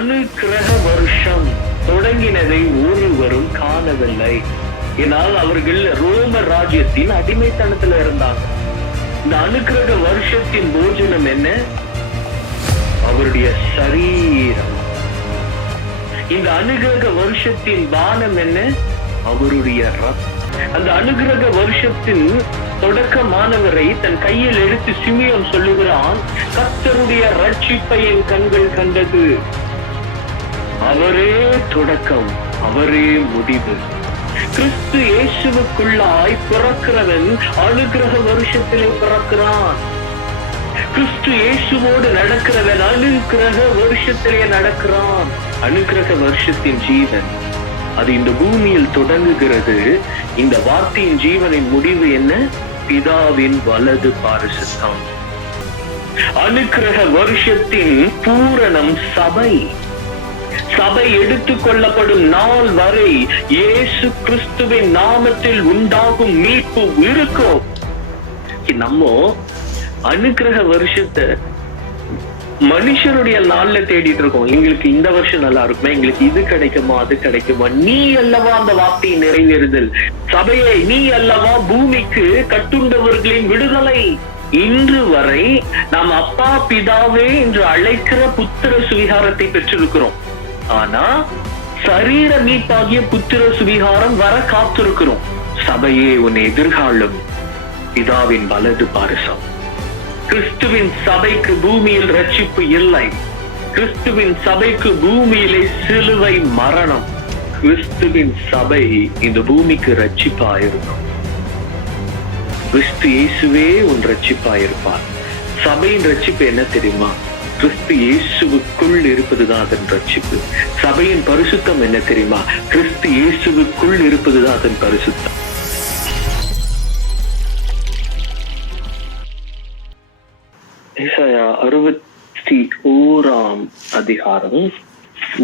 அனுக்கிரக வருஷம் தொடங்கினதை ஒருவரும் காணவில்லை. ஏனால் அவர்கள் ரோம ராஜ்யத்தின் அடிமைத்தனத்துல இருந்தாங்க. இந்த அனுக்கிரக வருஷத்தின் போஜனம் என்ன? அவருடைய சரீரம். இந்த அனுக்கிரக வருஷத்தின் பானம் என்ன? அவருடைய ரத்தம். அந்த அனுக்கிரக வருஷத்தின் தொடக்கமானவரை தன் கையில் எடுத்து சிமியோன் சொல்லுகிறான், கர்த்தருடைய ரட்சிப்பை என் கண்கள் கண்டது. அவரே தொடக்கம், அவரே முடிவு. கிறிஸ்து இயேசுவுக்குள்ளாய் பிறக்கிறவன் அனுக்கிரக வருஷத்திலே பிறக்கிறான். கிறிஸ்து இயேசுவோடு நடக்கிறவன் அனுக்கிரக வருஷத்திலே நடக்கிறான். அனுக்கிரக வருஷத்தின் ஜீவன் அது இந்த பூமியில் தொடங்குகிறது. இந்த வார்த்தையின் ஜீவனின் முடிவு என்ன? பிதாவின் வலது பாரிசத்தம். அனுக்கிரக வருஷத்தின் பூரணம் சபை. சபை எடுத்துக் கொள்ளப்படும் நாள் வரை இயேசு கிறிஸ்துவின் நாமத்தில் உண்டாகும் மீட்பு இருக்கும். நம்ம அனுக்கிரக வருஷத்தை மனுஷருடைய நாள்ல தேடிட்டு இருக்கோம். எங்களுக்கு இந்த வருஷம் நல்லா இருக்குமா, எங்களுக்கு இது கிடைக்குமா, அது கிடைக்குமா? நீ அல்லவா அந்த வார்த்தையை நிறைவேறுதல். சபையை நீ அல்லவா பூமிக்கு கட்டுண்டவர்களின் விடுதலை. இன்று வரை நாம் அப்பா பிதாவே என்று அழைக்கிற புத்திர சுவிகாரத்தை பெற்றிருக்கிறோம். ஆனா சரீர மீட்பாகிய புத்திர சுவிகாரம் வர காத்திருக்கிறோம். சபையே உன் எதிர்காலம் பிதாவின் வலது பாரிசம். கிறிஸ்துவின் சபைக்கு பூமியில் ரட்சிப்பு இல்லை. கிறிஸ்துவின் சபைக்கு பூமியிலே சிலுவை மரணம். கிறிஸ்துவின் சபை இந்த பூமிக்கு ரட்சிப்பாயிருக்கும். கிறிஸ்து இயேசுவே உன் ரட்சிப்பாயிருப்பார். சபையின் ரட்சிப்பு என்ன தெரியுமா? கிறிஸ்து இயேசுவுக்குள் இருப்பதுதான் அதன் ரட்சிப்பு. சபையின் பரிசுத்தம் என்ன தெரியுமா? கிறிஸ்து இயேசுவுக்குள் இருப்பதுதான் அதன் பரிசுத்தம். ஏசாயா 61 அதிகாரம்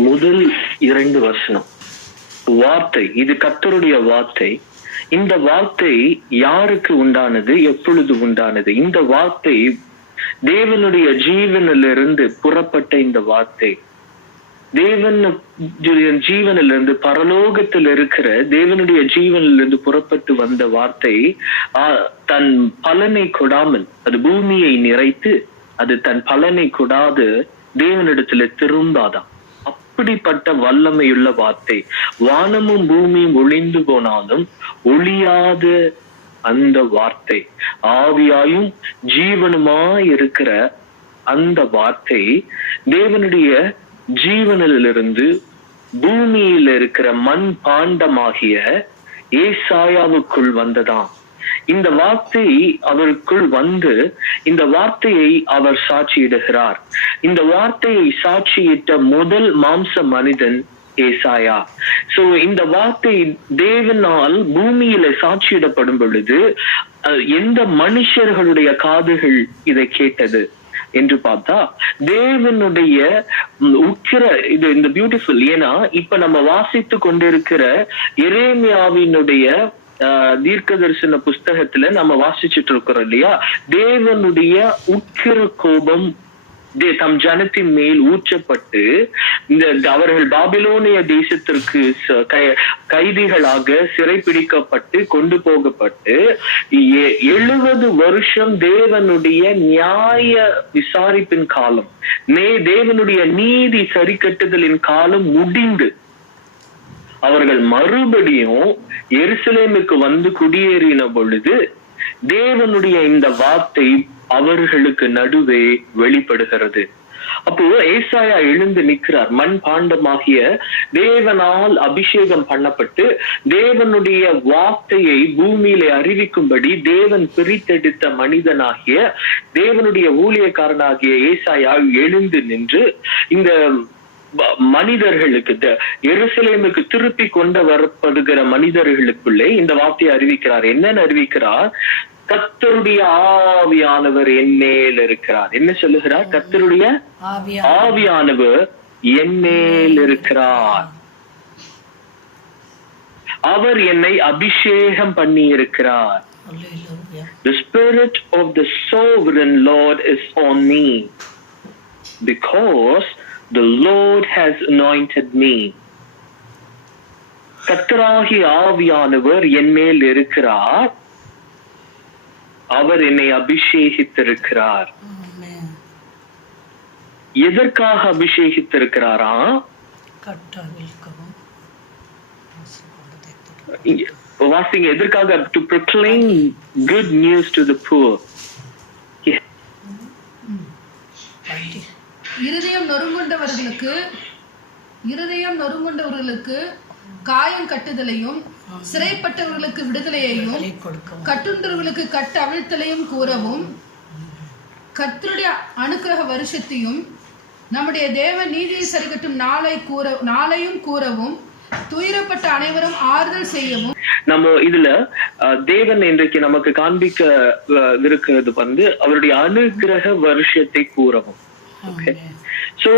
முதல் 2 வசனம். வார்த்தை, இது கர்த்தருடைய வார்த்தை. இந்த வார்த்தை யாருக்கு உண்டானது? எப்பொழுது உண்டானது? இந்த வார்த்தை தேவனுடைய ஜீவனிலிருந்து புறப்பட்ட இந்த வார்த்தை, தேவனுடைய ஜீவனிலிருந்து, பரலோகத்தில் இருக்கிற தேவனுடைய ஜீவனிலிருந்து புறப்பட்டு வந்த வார்த்தை தன் பலனை கொடாமல் அது பூமியை நிறைத்து அது தன் பலனை கொடாது தேவனிடத்துல திரும்பாதான். அப்படிப்பட்ட வல்லமையுள்ள வார்த்தை. வானமும் பூமியும் ஒளிந்து போனாலும் ஒளியாத அந்த வார்த்தை, ஆவியாயும் ஜீவனுமாய் இருக்கிற அந்த வார்த்தை தேவனுடைய ஜீவனிலிருந்து பூமியில் இருக்கிற மண் பாண்டமாகிய ஏசாயாவுக்குள் வந்ததாம். இந்த வார்த்தை அவருக்குள் வந்து இந்த வார்த்தையை அவர் சாட்சியிடுகிறார். இந்த வார்த்தையை சாட்சியிட்ட முதல் மாம்ச மனிதன் ஏசாயா. சோ இந்த வார்த்தை தேவனால் பூமியில சாட்சியிடப்படும் பொழுது எந்த மனுஷர்களுடைய காதுகள் இதை கேட்டது என்று பார்த்தா தேவனுடைய உக்கிர இது இந்த பியூட்டிஃபுல். ஏன்னா இப்ப நம்ம வாசித்து கொண்டிருக்கிற எரேமியாவினுடைய தீர்க்க தரிசன புஸ்தகத்துல நம்ம வாசிச்சுட்டு இருக்கிறோம் இல்லையா? தேவனுடைய உக்கிர கோபம் தம் ஜனத்தின் மேல் ஊற்றப்பட்டு அவர்கள் பாபிலோனிய தேசத்திற்கு கைதிகளாக சிறைப்பிடிக்கப்பட்டு கொண்டு போகப்பட்டு 70 வருஷம் தேவனுடைய நியாய விசாரிப்பின் காலம், தேவனுடைய நீதி சரி கட்டுதலின் காலம் முடிந்து அவர்கள் மறுபடியும் எருசலேமுக்கு வந்து குடியேறின பொழுது தேவனுடைய இந்த வார்த்தை அவர்களுக்கு நடுவே வெளிப்படுகிறது. அப்போ ஏசாயா எழுந்து நிற்கிறார். மண் பாண்டமாகிய தேவனால் அபிஷேகம் பண்ணப்பட்டு தேவனுடைய வார்த்தையை பூமியிலே அறிவிக்கும்படி தேவன் பிரித்தெடுத்த மனிதனாகிய தேவனுடைய ஊழியக்காரனாகிய ஏசாயா எழுந்து நின்று இந்த மனிதர்களுக்கு எருசலேமுக்கு திருப்பி கொண்டு வரப்படுகிற மனிதர்களுக்குள்ளே இந்த வார்த்தையை அறிவிக்கிறார். என்னன்னு அறிவிக்கிறார்? கர்த்தருடைய ஆவியானவர் என்மேல் இருக்கிறார். என்ன சொல்லுகிறார்? கர்த்தருடைய ஆவியானவர் என்மேல் இருக்கிறார். அவர் என்னை அபிஷேகம் பண்ணி இருக்கிறார். The spirit of the sovereign Lord is on me, because The Lord has anointed me. கர்த்தராகிய ஆவியானவர் என் மேல் இருக்கிறார், அவர் என்னை அபிஷேகித்திருக்கிறார். எதற்காக அபிஷேகித்திருக்கிறாரா? வாசிங்க, எதற்காக? To proclaim good news to the poor. இருதயம் நொறுங்குண்டவர்களுக்கு காயம் கட்டுதலையும், சிறைப்பட்டவர்களுக்கு விடுதலையையும், கட்டுண்டவர்களுக்கு கட்டு அவிழ்த்தலையும் கூறவும், கர்த்தருடைய அனுக்கிரக வருஷத்தையும் நம்முடைய தேவன் நீதியை சரிகட்டும் நாளையும் கூறவும், துயரப்பட்ட அனைவரும் ஆறுதல் செய்யவும். நம்ம இதுல தேவன் இன்றைக்கு நமக்கு காண்பிக்க இருக்கிறது அவருடைய அனுக்கிரக வருஷத்தை கூறவும். சோ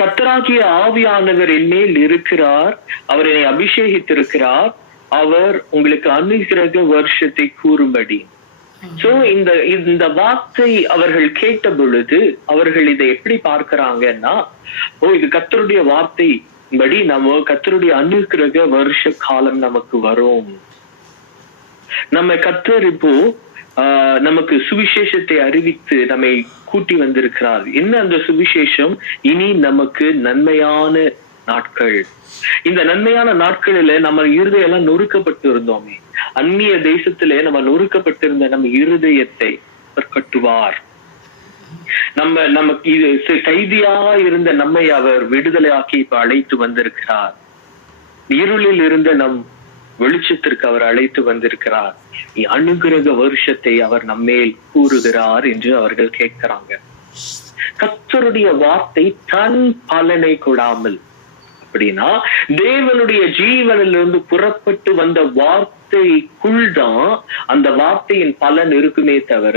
கர்த்தராகிய ஆவியானவர் என்மேல் இருக்கிறார், அவர் என்னை அபிஷேகித்திருக்கிறார், அவர் உங்களுக்கு அனுக்கிரக வருஷத்தை கூறும்படி. சோ இந்த வார்த்தை அவர்கள் கேட்ட பொழுது அவர்கள் இதை எப்படி பார்க்கிறாங்கன்னா, இது கர்த்தருடைய வார்த்தை படி நம்ம கர்த்தருடைய அனுக்கிரக வருஷ காலம் நமக்கு வரும். நம்ம கர்த்தர் இப்போ நமக்கு சுவிசேஷத்தை அறிவித்து நம்மை கூட்டி வந்திருக்கிறார். என்ன அந்த சுவிசேஷம்? இனி நமக்கு நன்மையான நாட்கள். இந்த நன்மையான நாட்களில நம்ம இருதயம் நொறுக்கப்பட்டு இருந்தோமே, அந்நிய தேசத்திலே நம்ம நொறுக்கப்பட்டிருந்த நம்ம இருதயத்தை அவர் கட்டுவார். நமக்கு இது கைதியாக இருந்த நம்மை அவர் விடுதலையாக்கி இப்ப அழைத்து வந்திருக்கிறார். இருளில் இருந்த நம் வெளிச்சத்திற்கு அவர் அழைத்து வந்திருக்கிறார். அனுக்கிரக வருஷத்தை அவர் நம்மேல் கூறுகிறார் என்று அவர்கள் கேட்கிறாங்க. கர்த்தருடைய வார்த்தை தன் பலனை கொடாமல், அப்படின்னா தேவனுடைய ஜீவனிலிருந்து புறப்பட்டு வந்த வார்த்தைக்குள்தான் அந்த வார்த்தையின் பலன் இருக்குமே தவிர,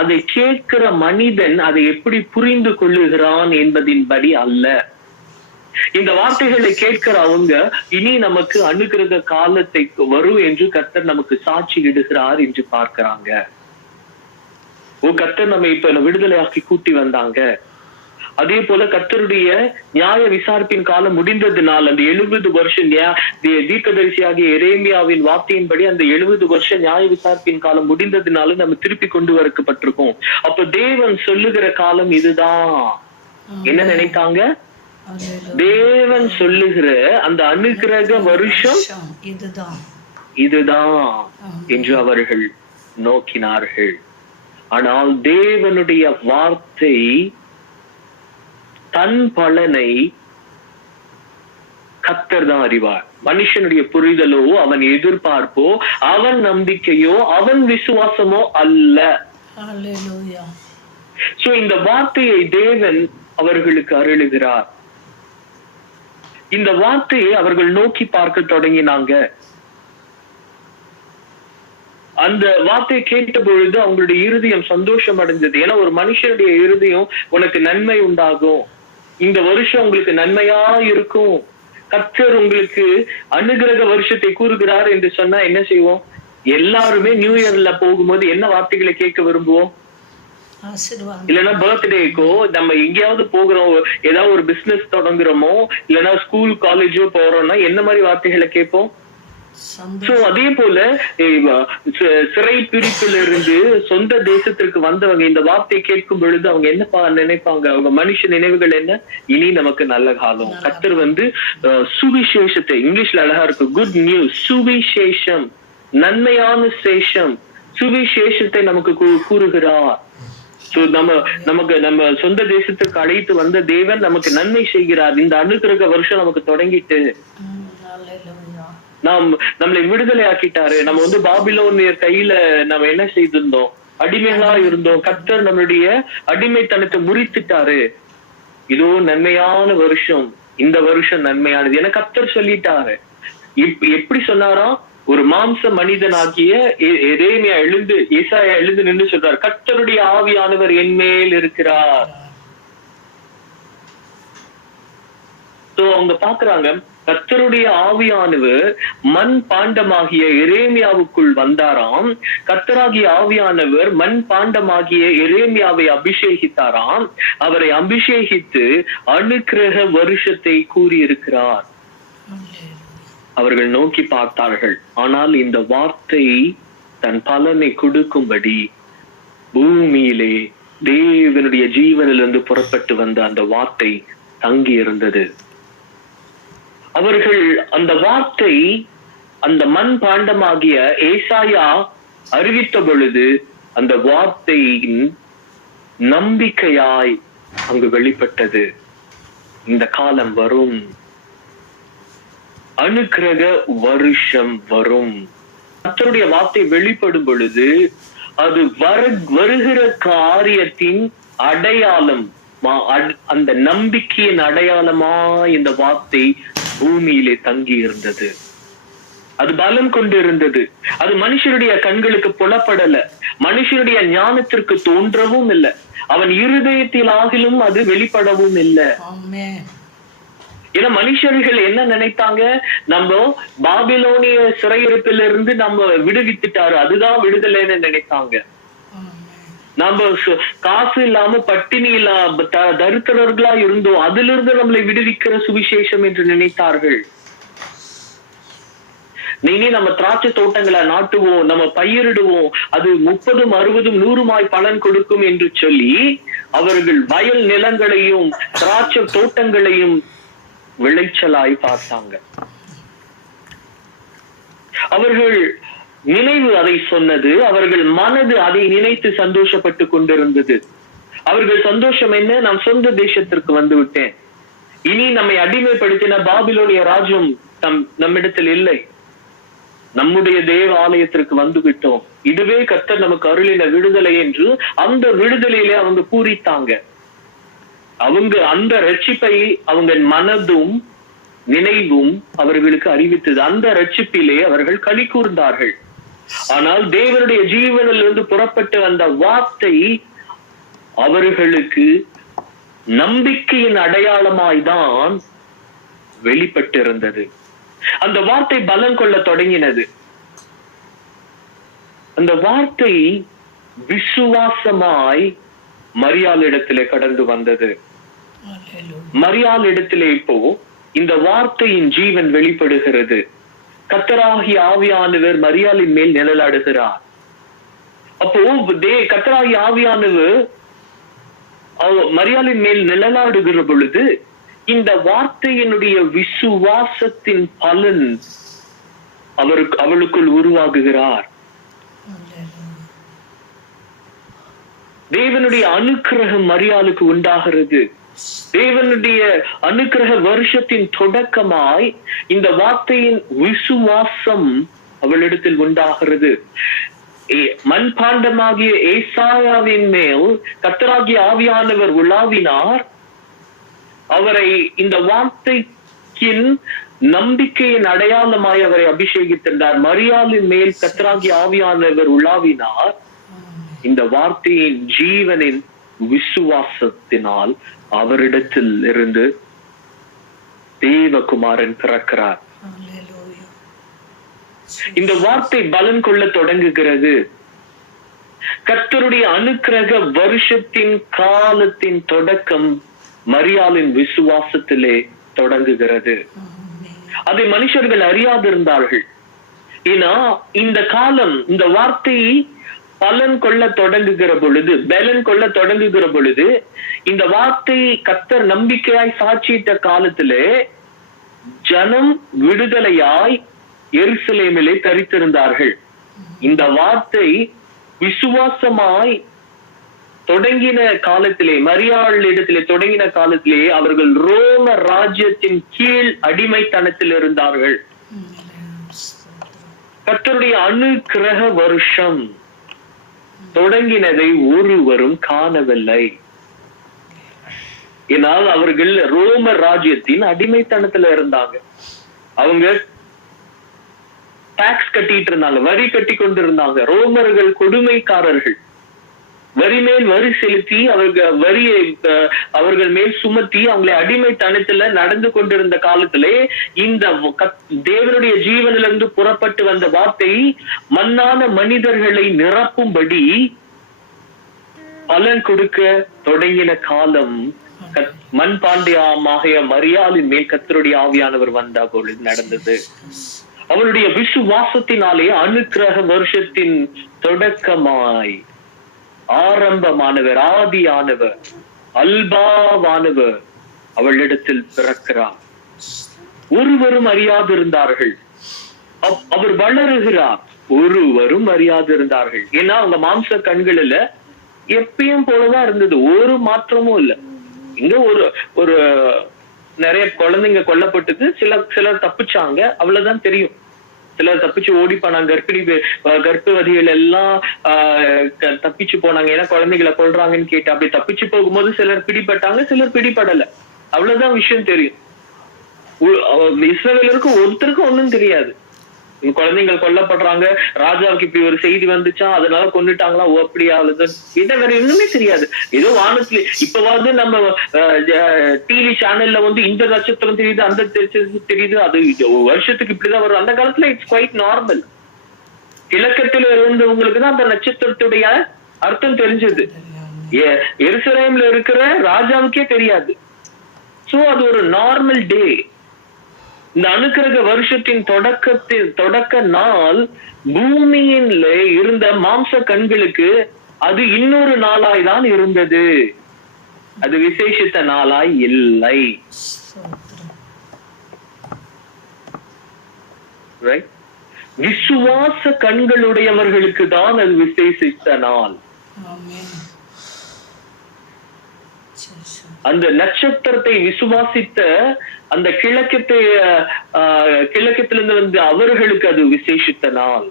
அதை கேட்கிற மனிதன் அதை எப்படி புரிந்து கொள்ளுகிறான் என்பதின்படி அல்ல. இந்த வார்த்தைகளை கேட்கிற அவங்க இனி நமக்கு அனுக்கிரக காலத்தை வரும் என்று கர்த்தர் நமக்கு சாட்சி இடுகிறார் என்று பார்க்கிறாங்க. கர்த்தர் நம்ம இப்ப விடுதலையாக்கி கூட்டி வந்தாங்க. அதே போல கர்த்தருடைய நியாய விசாரிப்பின் காலம் முடிந்ததுனால் அந்த 70 வருஷம் தீர்க்கதரிசியாகிய எரேமியாவின் வார்த்தையின்படி அந்த 70 வருஷம் நியாய விசாரிப்பின் காலம் முடிந்ததுனால நம்ம திருப்பி கொண்டு வரப்பட்டிருக்கோம். அப்ப தேவன் சொல்லுகிற காலம் இதுதான். என்ன நினைத்தாங்க? தேவன் சொல்லுகிற அந்த அனுக்கிரக வருஷம் இதுதான் என்று அவர்கள் நோக்கினார்கள். ஆனால் தேவனுடைய வார்த்தை தன் பலனை கர்த்தர் தான் அறிவார். மனுஷனுடைய புரிதலோ, அவன் எதிர்பார்ப்போ, அவன் நம்பிக்கையோ, அவன் விசுவாசமோ அல்ல. சோ இந்த வார்த்தையை தேவன் அவர்களுக்கு அருளுகிறார். இந்த வார்த்தையை அவர்கள் நோக்கி பார்க்க தொடங்கினாங்க. அந்த வார்த்தையை கேட்ட பொழுது அவங்களுடைய இருதயம் சந்தோஷம் அடைந்தது. ஏன்னா ஒரு மனுஷனுடைய இருதயம், உனக்கு நன்மை உண்டாகும், இந்த வருஷம் உங்களுக்கு நன்மையா இருக்கும், கர்த்தர் உங்களுக்கு அனுக்கிரக வருஷத்தை கூறுகிறார் என்று சொன்னா என்ன செய்வோம்? எல்லாருமே நியூ இயர்ல போகும்போது என்ன வார்த்தைகளை கேட்க விரும்புவோம்? இல்லைன்னா பர்த்டேக்கோ நம்ம எங்கேயாவது போகிறோம், ஏதாவது ஒரு பிசினஸ் தொடங்குறோமோ, இல்லைன்னா ஸ்கூல் காலேஜோ போறோம்னா என்ன மாதிரி வார்த்தைகளை கேட்போம்? சோ அதே போல சிறை பிடிப்பில இருந்து சொந்த தேசத்திற்கு வந்தவங்க இந்த வார்த்தையை கேட்கும் பொழுது அவங்க என்ன நினைப்பாங்க? அவங்க மனுஷ நினைவுகள் என்ன? இனி நமக்கு நல்ல காலம். கர்த்தர் சுவிசேஷத்தை, இங்கிலீஷ்ல அழகா இருக்கு, குட் நியூஸ், சுவிசேஷம், நன்மையான சேஷம், சுவிசேஷத்தை நமக்கு கூறுகிறார். நம்ம சொந்த தேசத்துக்கு அழைத்து வந்த தேவன் நமக்கு நன்மை செய்கிறார். இந்த அனுக்கிரக வருஷம் நமக்கு தொடங்கிட்டு நம்மளை விடுதலை ஆக்கிட்டாரு. நம்ம பாபிலோனியர் கையில நம்ம என்ன செய்திருந்தோம்? அடிமைகளா இருந்தோம். கர்த்தர் நம்மளுடைய அடிமைத்தனத்தை முறித்துட்டாரு. இதோ நன்மையான வருஷம், இந்த வருஷம் நன்மையானது என கர்த்தர் சொல்லிட்டாரு. எப்படி சொன்னாராம்? ஒரு மாம்ச மனிதனாகிய எரேமியா எழுந்து, ஏசாயா எழுந்து நின்று சொல்றார், கர்த்தருடைய ஆவியானவர் என் மேல் இருக்கிறார். சோ அவங்க பாக்குறாங்க, கர்த்தருடைய ஆவியானவர் மண் பாண்டமாகிய எரேமியாவுக்குள் வந்தாராம். கர்த்தராகிய ஆவியானவர் மண் பாண்டமாகிய எரேமியாவை அபிஷேகித்தாராம். அவரை அபிஷேகித்து அனுக்கிரக வருஷத்தை கூறியிருக்கிறார். அவர்கள் நோக்கி பார்த்தார்கள். ஆனால் இந்த வார்த்தை தன் பலனை கொடுக்கும்படி பூமியிலே தேவனுடைய ஜீவனிலிருந்து புறப்பட்டு வந்த அந்த வார்த்தை தங்கி இருந்தது. அவர்கள் அந்த வார்த்தை அந்த மண் பாண்டமாகிய ஏசாயா அறிவித்த பொழுது அந்த வார்த்தையின் நம்பிக்கையாய் அங்கு வெளிப்பட்டது. இந்த காலம் வரும், அனுக்கிரக வருஷம் வரும். கர்த்தருடைய வார்த்தை வெளிப்படும் பொழுது அது வருகிற காரியத்தின் அடையாளம், அந்த நம்பிக்கையின் அடையாளமா இந்த வார்த்தை பூமியிலே தங்கி இருந்தது. அது பலம் கொண்டு இருந்தது. அது மனுஷனுடைய கண்களுக்கு புலப்படல, மனுஷனுடைய ஞானத்திற்கு தோன்றவும் இல்லை, அவன் இருதயத்தில் ஆகிலும் அது வெளிப்படவும் இல்லை. ஏன்னா மனுஷர்கள் என்ன நினைத்தாங்க, நம்ம பாபிலோனிய சிறையிருப்பிலிருந்து நம்ம விடுவித்துட்டாரு, அதுதான் விடுதலைன்னு நினைத்தாங்க. நம்ம காசு இல்லாம பட்டினி இல்லாம தரித்திரர்களா இருந்தோம், அதுல இருந்து நம்மளை விடுவிக்கிற சுவிசேஷம் என்று நினைத்தார்கள். இனி நம்ம திராட்சை தோட்டங்களை நாட்டுவோம், நம்ம பயிரிடுவோம், அது 30, 60, 100 பலன் கொடுக்கும் என்று சொல்லி அவர்கள் வயல் நிலங்களையும் திராட்சை தோட்டங்களையும் விளைச்சலாய் பார்த்தாங்க. அவர்கள் நினைவு அதை சொன்னது, அவர்கள் மனது அதை நினைத்து சந்தோஷப்பட்டு கொண்டிருந்தது. அவர்கள் சந்தோஷம் என்ன, நான் சொந்த தேசத்திற்கு வந்து விட்டேன், இனி நம்மை அடிமைப்படுத்தின பாபிலோனிய ராஜ்யம் நம்மிடத்தில் இல்லை, நம்முடைய தேவ ஆலயத்திற்கு வந்து விட்டோம், இதுவே கர்த்தர் நமக்கு அருளின விடுதலை என்று அந்த விடுதலையிலே அவங்க பூரித்தாங்க. அவங்க அந்த ரட்சிப்பை அவங்க மனதும் நினைவும் அவர்களுக்கு அறிவித்தது. அந்த ரட்சிப்பிலே அவர்கள் களி கூர்ந்தார்கள். ஆனால் தேவனுடைய ஜீவனில் இருந்து புறப்பட்ட அந்த வார்த்தை அவர்களுக்கு நம்பிக்கையின் அடையாளமாய்தான் வெளிப்பட்டிருந்தது. அந்த வார்த்தை பலம் கொள்ள தொடங்கினது. அந்த வார்த்தை விசுவாசமாய் மரியாள் இடத்திலே கடந்து வந்தது. மரியாள் இடத்திலே இப்போ இந்த வார்த்தையின் ஜீவன் வெளிப்படுகிறது. கர்த்தராகிய ஆவியானவர் மரியாளின் மேல் நிழலாடுகிறார். அப்போ கர்த்தராகிய ஆவியானவர் மரியாளின் மேல் நிழலாடுகிற பொழுது இந்த வார்த்தையினுடைய விசுவாசத்தின் பலன் அவளுக்குள் உருவாகுகிறார். தேவனுடைய அனுக்கிரகம் மரியாளுக்கு உண்டாகிறது. தேவனுடைய அனுக்கிரக வருஷத்தின் தொடக்கமாய் இந்த வார்த்தையின் விசுவாசம் அவளிடத்தில் உண்டாகிறது. மண்பாண்டமாகிய ஏசாயாவின் மேல் கர்த்தராகிய ஆவியானவர் உலாவினார். அவரை இந்த வார்த்தையின் நம்பிக்கையின் அடையாளமாய் அவரை அபிஷேகித்திருந்தார். மரியாளின் மேல் கர்த்தராகிய ஆவியானவர் உலாவினார். இந்த வார்த்தையின் ஜீவனின் விசுவாசத்தினால் அவரிடத்தில் இருந்து தேவகுமாரன் பிறக்கிறார். இந்த வார்த்தை பலன் கொள்ள தொடங்குகிறது. கர்த்தருடைய அனுக்கிரக வருஷத்தின் காலத்தின் தொடக்கம் மரியாளின் விசுவாசத்திலே தொடங்குகிறது. அதை மனுஷர்கள் அறியாதிருந்தார்கள். ஏன்னா இந்த காலம் இந்த வார்த்தை பலன் கொள்ள தொடங்குகிற பொழுது, பலன் கொள்ள தொடங்குகிற பொழுது, இந்த வார்த்தை கர்த்தர் நம்பிக்கையாய் சாட்சியிட்ட காலத்திலே ஜனம் விடுதலையாய் எருசலேமிலே தரித்திருந்தார்கள். இந்த வார்த்தை விசுவாசமாய் தொடங்கின காலத்திலே, மரியாள் இடத்திலே தொடங்கின காலத்திலே அவர்கள் ரோம ராஜ்யத்தின் கீழ் அடிமைத்தனத்தில் இருந்தார்கள். கர்த்தருடைய அனுக்கிரக வருஷம் தொடங்கினதை ஒருவரும் காணவில்லை. ஏனால் அவர்கள் ரோம ராஜ்யத்தின் அடிமைத்தனத்துல இருந்தாங்க. அவங்க டாக்ஸ் கட்டிட்டு இருந்தாங்க, வரி கட்டி கொண்டு இருந்தாங்க. ரோமர்கள் கொடுமைக்காரர்கள். வரி மேல் வரி செலுத்தி அவர்கள் மேல் சுமத்தி அவங்களை அடிமைத்தனத்துல நடந்து கொண்டிருந்த காலத்திலே இந்த தேவனுடைய ஜீவனிலிருந்து புறப்பட்டு வந்த வார்த்தை மண்ணான மனிதர்களை நிரப்பும்படி பலன் கொடுக்க தொடங்கின காலம் மண் பாண்டியமாகிய மரியாளின் மேல் கர்த்தருடைய ஆவியானவர் வந்த பொழுது நடந்தது. அவளுடைய விசுவாசத்தினாலே அனுக்கிரக வருஷத்தின் தொடக்கமாய் ஆரம்பமானவர், ஆதியானவர், அல்பாவானவர் அவளிடத்தில் பிறக்கிறார். ஒருவரும் அறியாதிருந்தார்கள். அவர் வளருகிறார், ஒருவரும் அறியாதிருந்தார்கள். ஏன்னா அவங்க மாம்ச கண்களில் எப்பயும் போலதான் இருந்தது, ஒரு மாற்றமும் இல்லை. இங்க ஒரு நிறைய குழந்தைங்க கொல்லப்பட்டது, சிலர் தப்பிச்சாங்க, அவ்வளவுதான் தெரியும். சிலர் தப்பிச்சு ஓடி போனாங்க, கர்ப்பவதிகள் எல்லாம் தப்பிச்சு போனாங்க, ஏன்னா குழந்தைகளை கொல்றாங்கன்னு கேட்டு. அப்படி தப்பிச்சு போகும்போது சிலர் பிடிபட்டாங்க, சிலர் பிடிபடல, அவ்வளவுதான் விஷயம் தெரியும். இஸ்ரவேலருக்கு ஒருத்தருக்கும் ஒண்ணும் தெரியாது. குழந்தைகள் கொல்லப்படுறாங்க, ராஜாவுக்கு இப்படி ஒரு செய்தி வந்துச்சா, அதனால கொண்டுட்டாங்களா, ஓ அப்படியா, இதை வேற இன்னுமே தெரியாது. ஏதோ வானத்துல இப்பவாவது நம்ம டிவி சேனல்ல வந்து இந்த நட்சத்திரம் தெரியுது, அந்த தெரியுது, அது வருஷத்துக்கு இப்படிதான் வரும். அந்த காலத்துல இட்ஸ் குவைட் நார்மல். கிழக்கத்துல இருந்தவங்களுக்கு தான் அந்த நட்சத்திரத்துடைய அர்த்தம் தெரிஞ்சது. எருசலேம்ல இருக்கிற ராஜாவுக்கே தெரியாது. சோ அது ஒரு நார்மல் டே. இந்த அனுக்கிரக வருஷத்தின் தொடக்க நாள் பூமியின் இருந்த மாம்ச கண்களுக்கு அது இன்னொரு நாளாய் தான் இருந்தது, அது விசேஷித்த நாளாய் இல்லை. விசுவாச கண்களுடையவர்களுக்கு தான் அது விசேஷித்த நாள். அந்த நட்சத்திரத்தை விசுவாசித்த அந்த கிழக்கத்திலிருந்து வந்து அவர்களுக்கு அது விசேஷித்த நாள்.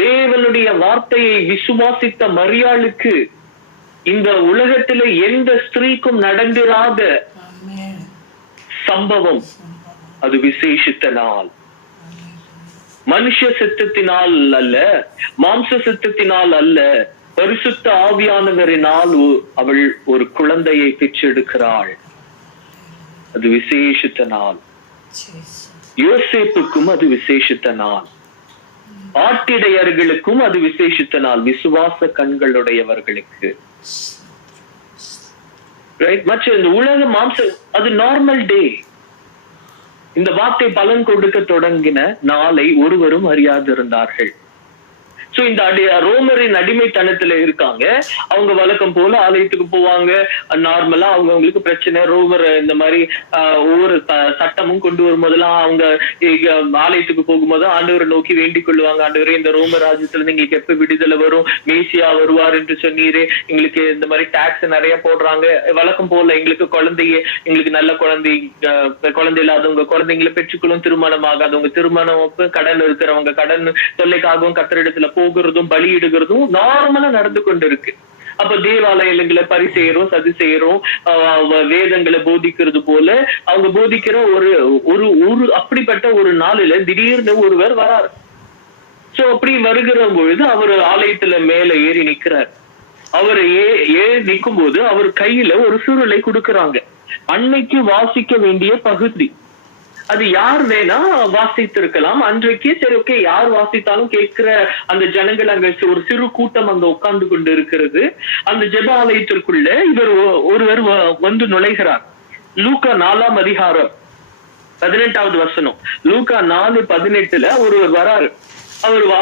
தேவனுடைய வார்த்தையை விசுவாசித்த மரியாளுக்கு இந்த உலகத்தில எந்த ஸ்திரீக்கும் நடந்திராத சம்பவம், அது விசேஷித்த நாள். மனுஷ சித்தத்தினால் அல்ல, மாம்ச சித்தத்தினால் அல்ல, பரிசுத்த ஆவியானவரினால் அவள் ஒரு குழந்தையை பெற்றெடுக்கிறாள். அது விசேஷித்த நாள். யோசேப்புக்கும் அது விசேஷித்த நாள், ஆட்டிடையர்களுக்கும் அது விசேஷித்த நாள், விசுவாச கண்களுடையவர்களுக்கு. மற்ற இந்த உலக மாம்ச அது நார்மல் டே. இந்த வார்த்தை பலன் கொடுக்க தொடங்கின நாளை ஒருவரும் அறியாதிருந்தார்கள். சோ இந்த ரோமரின் அடிமைத்தனத்துல இருக்காங்க. அவங்க வழக்கம் போல ஆலயத்துக்கு போவாங்க, நார்மலா அவங்களுக்கு பிரச்சனை. ரோமர் இந்த மாதிரி ஒவ்வொரு சட்டமும் கொண்டு வரும்போதெல்லாம் அவங்க ஆலயத்துக்கு போகும்போது ஆண்டவரை நோக்கி வேண்டிக் கொள்ளுவாங்க, ஆண்டவரே இந்த ரோமர் ராஜ்யத்துல இருந்து எங்களுக்கு எப்ப விடுதலை வரும், மேசியா வருவார் என்று சொன்னீரே, எங்களுக்கு இந்த மாதிரி டாக்ஸ் நிறைய போடுறாங்க, வழக்கம் போல எங்களுக்கு எங்களுக்கு நல்ல குழந்தை இல்லாதவங்க குழந்தைங்களை பெற்றுக்கொள்ளும், திருமணம் ஆகாதவங்க திருமணம், கடன் இருக்கிறவங்க கடன் தொல்லைக்காகவும் கர்த்தரிடத்துல போகிறதும் பலியிடுகிறதும் நார்மலா நடந்து கொண்டு இருக்கு. அப்ப தேவாலயங்களை பரிசெயரும் சதிசெயரும் வேதங்களை போதிக்கிறது போல அவங்க போதிக்கிற ஒரு அப்படிப்பட்ட ஒரு நாளில திடீர்னு ஒருவர் வராரு. சோ அப்படி வருகிற பொழுது அவர் ஆலயத்துல மேல ஏறி நிக்கிறார். அவர் ஏறி நிற்கும் போது அவர் கையில ஒரு சுருளை கொடுக்கறாங்க. அன்னைக்கு வாசிக்க வேண்டிய பகுதி அது யார் வேணா வாசித்திருக்கலாம் அன்றைக்கு. சரி, ஓகே, யார் வாசித்தாலும் கேட்கிற அந்த ஜனங்கள் அங்க ஒரு சிறு கூட்டம் அங்க உட்கார்ந்து கொண்டு இருக்கிறது. அந்த ஜெப ஆலயத்திற்குள்ள ஒருவர் வந்து நுழைகிறார். லூக்கா 4ஆம் அதிகாரம் 18வது வசனம். லூக்கா 4:18 ஒருவர் வராரு.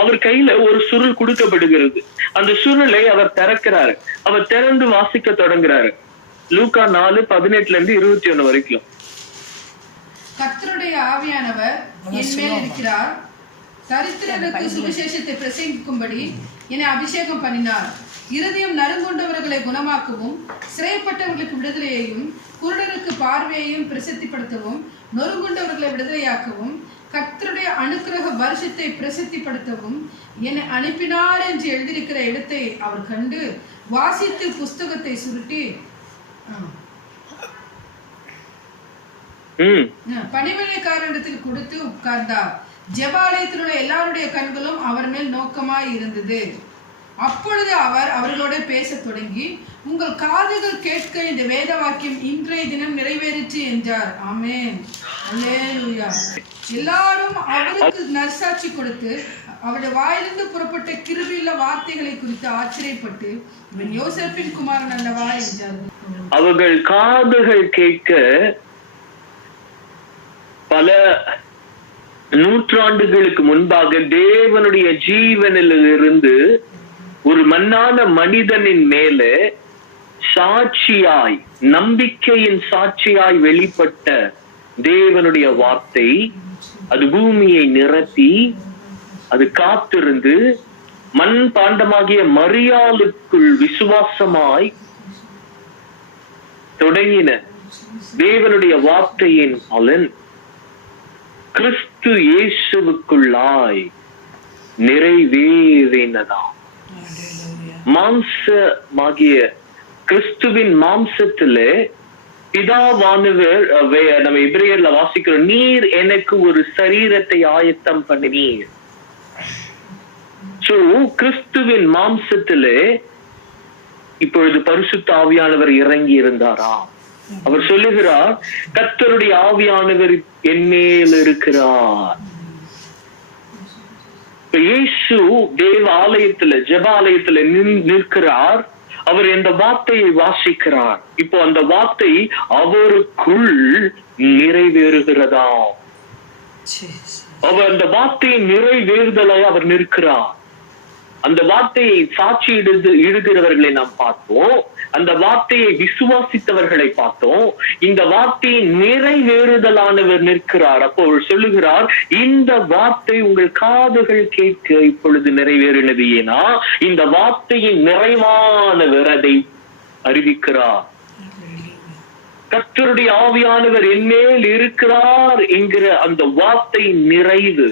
அவர் கையில ஒரு சுருள் கொடுக்கப்படுகிறது. அந்த சுருளை அவர் திறக்கிறாரு. அவர் திறந்து வாசிக்க தொடங்குறாரு. லூக்கா 4:18 வரைக்கும். கர்த்தருடைய ஆவியானவர் என் மேல் இருக்கிறார், தரித்திரருக்கு சுவிசேஷத்தை பிரசங்கிக்கும்படி என்னை அபிஷேகம் பண்ணினார். இருதயம் நறுங்கொண்டவர்களை குணமாக்கவும், சிறைப்பட்டவர்களுக்கு விடுதலையையும், குருடருக்கு பார்வையையும் பிரசித்திப்படுத்தவும், நொறுங்குண்டவர்களை விடுதலையாக்கவும், கர்த்தருடைய அனுக்கிரக வருஷத்தை பிரசித்திப்படுத்தவும் என்னை அனுப்பினார் என்று எழுதியிருக்கிற இடத்தை அவர் கண்டு வாசித்து புஸ்தகத்தை சுருட்டி பணிவிடைக்காரனிடத்தில் கொடுத்து உட்கார்ந்தார். ஜெபாலயத்தில் உள்ள எல்லாருடைய கண்களும் அவர் மேல் நோக்கமாய் இருந்தது. அப்பொழுது அவர் அவர்களோட பேசத் தொடங்கி, உங்கள் காதுகள் கேட்க இந்த வேத வாக்கியம் இன்றைய தினம் நிறைவேறிற்று என்றார். ஆமென், அல்லேலூயா. எல்லாரும் அவருக்கு நற்சாட்சி கொடுத்து அவருடைய வாயிலிருந்து புறப்பட்ட கிருபையுள்ள வார்த்தைகளை குறித்து ஆச்சரியப்பட்டு, இவன் யோசேப்பின் குமாரன் அல்லவா என்றார்கள். அவர்கள் காதுகள் கேட்க பல நூற்றாண்டுகளுக்கு முன்பாக தேவனுடைய ஜீவனிலிருந்து ஒரு மண்ணான மனிதனின் மேலே சாட்சியாய், நம்பிக்கையின் சாட்சியாய் வெளிப்பட்ட தேவனுடைய வார்த்தை அது பூமியை நிரப்பி அது காத்திருந்து மண் பாண்டமாகிய மரியாளுக்குள் விசுவாசமாய் தொடங்கின தேவனுடைய வார்த்தையின் பலன் கிறிஸ்து இயேசுவுக்குள்ளாய் நிறைவேறினதாம். மாம்சமாகிய கிறிஸ்துவின் மாம்சத்திலே பிதாவானவர், நம்ம எபிரேயர்ல வாசிக்கிறோம், நீர் எனக்கு ஒரு சரீரத்தை ஆயத்தம் பண்ணினீர். சோ கிறிஸ்துவின் மாம்சத்திலே இப்பொழுது பரிசுத்த ஆவியானவர் இறங்கி இருந்தாரா? அவர் சொல்லுகிறார், கர்த்தருடைய ஆவியானவர் என்மேல் இருக்கிறார். இயேசு தேவ ஆலயத்துல, ஜெப ஆலயத்துல நிற்கிறார். அவர் இந்த வார்த்தையை வாசிக்கிறார். இப்போ அந்த வார்த்தை அவருக்குள் நிறைவேறுகிறதா? அவர் அந்த வார்த்தையின் நிறைவேறுதலை அவர் நிற்கிறார். அந்த வார்த்தையை சாட்சி இடுகிறவர்களை நாம் பார்த்தோம். அந்த வார்த்தையை விசுவாசித்தவர்களை பார்த்தோம். இந்த வார்த்தையின் நிறைவேறுதலானவர் நிற்கிறார். அப்போ அவர் சொல்லுகிறார், இந்த வார்த்தை உங்கள் காதுகள் கேட்க இப்பொழுது நிறைவேறினது. ஏன்னா இந்த வார்த்தையின் நிறைவானவர் அதை அறிவிக்கிறார். கர்த்தருடைய ஆவியானவர் என்மேல் இருக்கிறார் என்கிற அந்த வார்த்தை நிறைவு.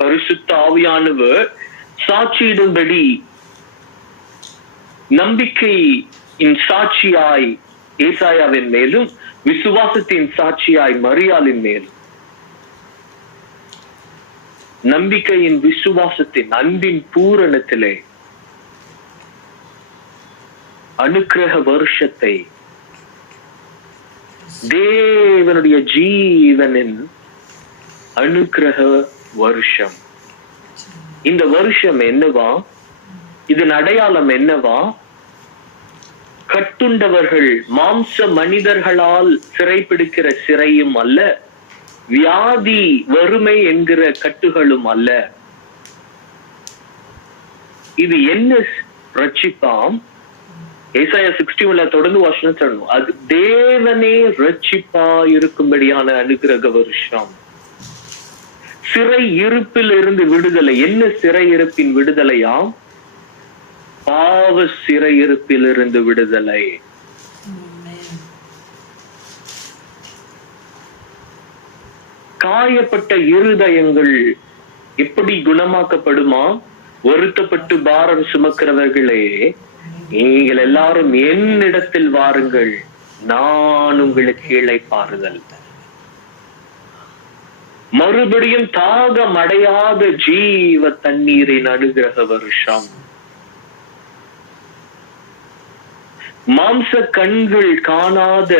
பரிசுத்த ஆவியானவர் சாட்சியிடும்படி நம்பிக்கையின் சாட்சியாய் ஏசாயாவின் மேலும் விசுவாசத்தின் சாட்சியாய் மரியாளின் மேலும், நம்பிக்கையின் விசுவாசத்தின் அன்பின் பூரணத்திலே அனுக்கிரக வருஷத்தை, தேவனுடைய ஜீவனின் அனுக்கிரக வருஷம். இந்த வருஷம் என்னவா? இதன் அடையாளம் என்னவா? கட்டுண்டவர்கள் மாம்ச மனிதர்களால் சிறைப்பிடிக்கிற சிறையும் அல்ல, வியாதி வறுமை என்கிற கட்டுகளும் அல்ல. இது என்ன ரட்சிப்பாம்? ஏசாயா 61 தொடர்ந்து வாசனம் சொல்லணும். அது தேவனே ரட்சிப்பா இருக்கும்படியான அனுக்கிரக வருஷம். சிறை இருப்பில் இருந்து விடுதலை. என்ன சிறை இருப்பின் விடுதலையாம்? பாவ சிறை இருப்பில் இருந்து விடுதலை. காயப்பட்ட இருதயங்கள் எப்படி குணமாக்கப்படுமா? வருத்தப்பட்டு பாரம் சுமக்கிறவர்களே, நீங்கள் எல்லாரும் என்னிடத்தில் வாருங்கள், நான் உங்களுக்கு இளைப்பாறுதல். மறுபடியும் தாகம் அடையாத ஜீவ தண்ணீரின் அனுகிரக வருஷம். மாம்ச கண்கள் காணாத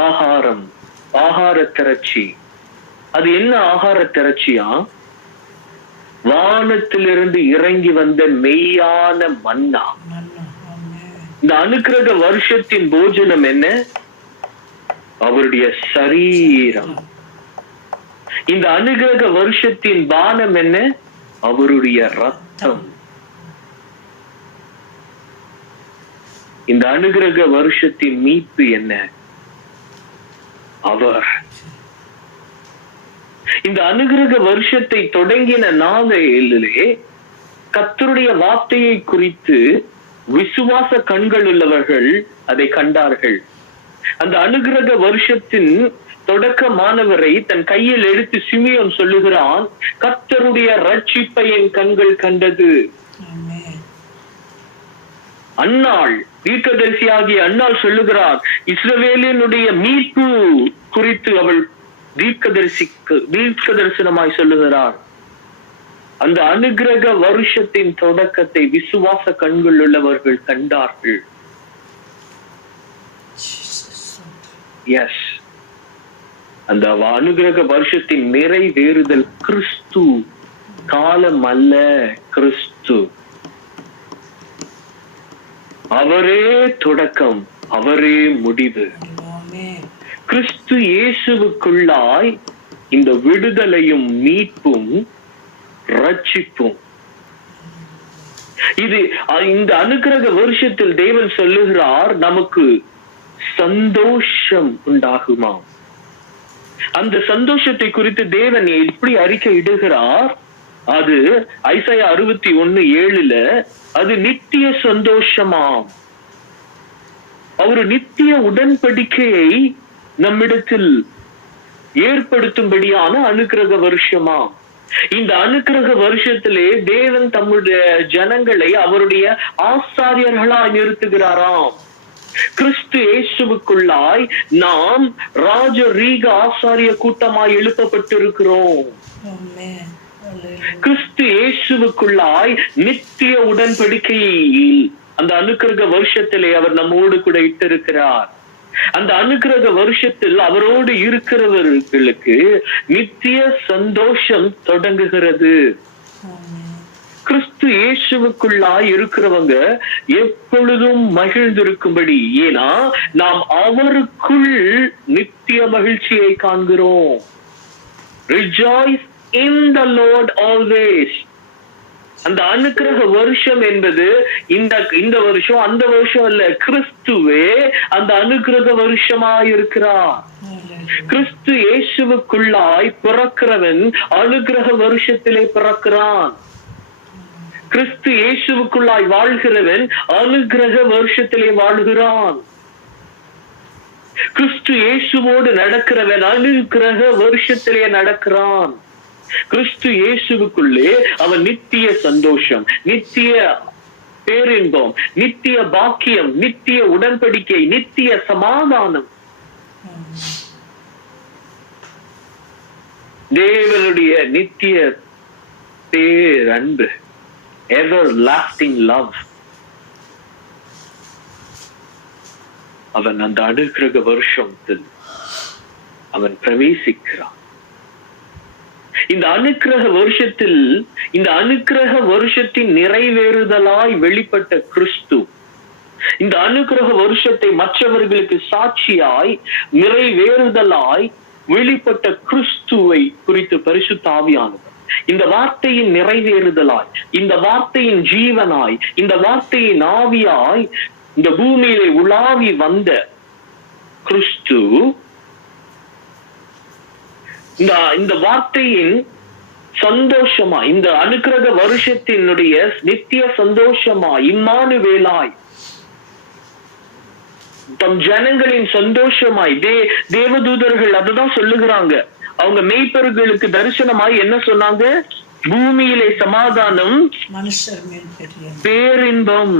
ஆகாரம், ஆகார திரட்சி. அது என்ன ஆகார திரட்சியா? வானத்திலிருந்து இறங்கி வந்த மெய்யான மன்னா. இந்த அனுக்கிரக வருஷத்தின் போஜனம் என்ன? அவருடைய சரீரம். இந்த அனுகிரக வருஷத்தின் பானம் என்ன? அவருடைய ரத்தம். இந்த அனுகிரக வருஷத்தின் மீட்பு என்ன? அவர். இந்த அனுகிரக வருஷத்தை தொடங்கின நாளிலே கர்த்தருடைய வார்த்தையை குறித்து விசுவாச கண்கள் உள்ளவர்கள் அதை கண்டார்கள். அந்த அனுகிரக வருஷத்தின் தொடக்கமானவரை தன் கையில் எடுத்து சிமியோன் சொல்லுகிறான், கர்த்தருடைய ரட்சிப்பை என் கண்கள் கண்டது. அன்னாள், தீர்க்கதரிசியாகிய அன்னாள் சொல்லுகிறார், இஸ்ரவேலினுடைய மீட்பு குறித்து அவள் தீர்க்க தரிசனமாய் சொல்லுகிறார். அந்த அனுக்கிரக வருஷத்தின் தொடக்கத்தை விசுவாச கண்கள் உள்ளவர்கள் கண்டார்கள். எஸ், அந்த அனுக்கிரக வருஷத்தின் நிறைவேறுதல் கிறிஸ்து காலம் அல்ல, கிறிஸ்து அவரே தொடக்கம், அவரே முடிவு. கிறிஸ்து இயேசுவுக்குள்ளாய் இந்த விடுதலையும் மீட்பும் ரட்சிப்பும். இது இந்த அனுக்கிரக வருஷத்தில் தேவன் சொல்லுகிறார், நமக்கு சந்தோஷம் உண்டாகுமா? அந்த சந்தோஷத்தை குறித்து தேவன் எப்படி அறிக்கை இடுகிறார்? அது ஐசாயா 61:7 அது நித்திய சந்தோஷமாம். அவர் நித்திய உடன்படிக்கையை நம்மிடத்தில் ஏற்படுத்தும்படியான அனுக்கிரக வருஷமா. இந்த அனுக்கிரக வருஷத்திலே தேவன் தம்முடைய ஜனங்களை அவருடைய ஆசாரியர்களாய் நிறுத்துகிறாராம். கிறிஸ்து இயேசுவுக்குள்ளாய் நாம் ராஜரீக ஆசாரிய கூட்டமாய் எழுப்பப்பட்டிருக்கிறோம். கிறிஸ்து இயேசுவுக்குள்ளாய் நித்திய உடன்படிக்கையில் அந்த அனுக்கிரக வருஷத்திலே அவர் நம்மோடு கூட இட்டிருக்கிறார். அந்த அனுக்கிரக வருஷத்தில் அவரோடு இருக்கிறவர்களுக்கு நித்திய சந்தோஷம் தொடங்குகிறது. கிறிஸ்து இயேசுவுக்குள்ளாய் இருக்கிறவங்க எப்பொழுதும் மகிழ்ந்திருக்கும்படி, ஏன்னா நாம் அவருக்குள் நித்திய மகிழ்ச்சியை காண்கிறோம். Rejoice in the Lord always. அந்த அனுக்கிரக வருஷம் என்பது இந்த வருஷம் அந்த வருஷம் அல்ல, கிறிஸ்துவே அந்த அனுக்கிரக வருஷமாயிருக்கிறார். கிறிஸ்து இயேசுவுக்குள்ளாய் பிறக்கிறவன் அனுக்கிரக வருஷத்திலே பிறக்கிறான். கிறிஸ்து இயேசுவுக்குள்ளாய் வாழ்கிறவன் அனுக்கிரக வருஷத்திலே வாழ்கிறான். கிறிஸ்து இயேசுவோடு நடக்கிறவன் அனுக்கிரக வருஷத்திலே நடக்கிறான். கிறிஸ்து இயேசுவுக்குள்ளே அவன் நித்திய சந்தோஷம், நித்திய பேரின்பம், நித்திய பாக்கியம், நித்திய உடன்படிக்கை, நித்திய சமாதானம், தேவனுடைய நித்திய பேரன்பு, எவர் லாஸ்டிங் லவ், அவன் அந்த அனுக்கிரக வருஷத்தில் அவன் பிரவேசிக்கிறான். இந்த அனுக்கிரக வருஷத்தில், இந்த அனுக்கிரக வருஷத்தின் நிறைவேறுதலாய் வெளிப்பட்ட கிறிஸ்து, இந்த அனுக்கிரக வருஷத்தை மற்றவர்களுக்கு சாட்சியாய் நிறைவேறுதலாய் வெளிப்பட்ட கிறிஸ்துவை குறித்து பரிசுத்த ஆவியானவர் இந்த வார்த்தையின் நிறைவேறுதலாய், இந்த வார்த்தையின் ஜீவனாய், இந்த வார்த்தையின் ஆவியாய் இந்த பூமியிலே உலாவி வந்த கிறிஸ்து இந்த வார்த்தையின் சந்தோஷமா, இந்த அனுக்கிரக வருஷத்தினுடைய நித்திய சந்தோஷமா, இம்மானுவேலாய் தம் ஜனங்களின் சந்தோஷமாய் தேவதூதர்கள் அதுதான் சொல்லுகிறாங்க. அவங்க மேய்ப்பர்களுக்கு தரிசனமாய் என்ன சொன்னாங்க? பூமியிலே சமாதானம், பேரின்பம்.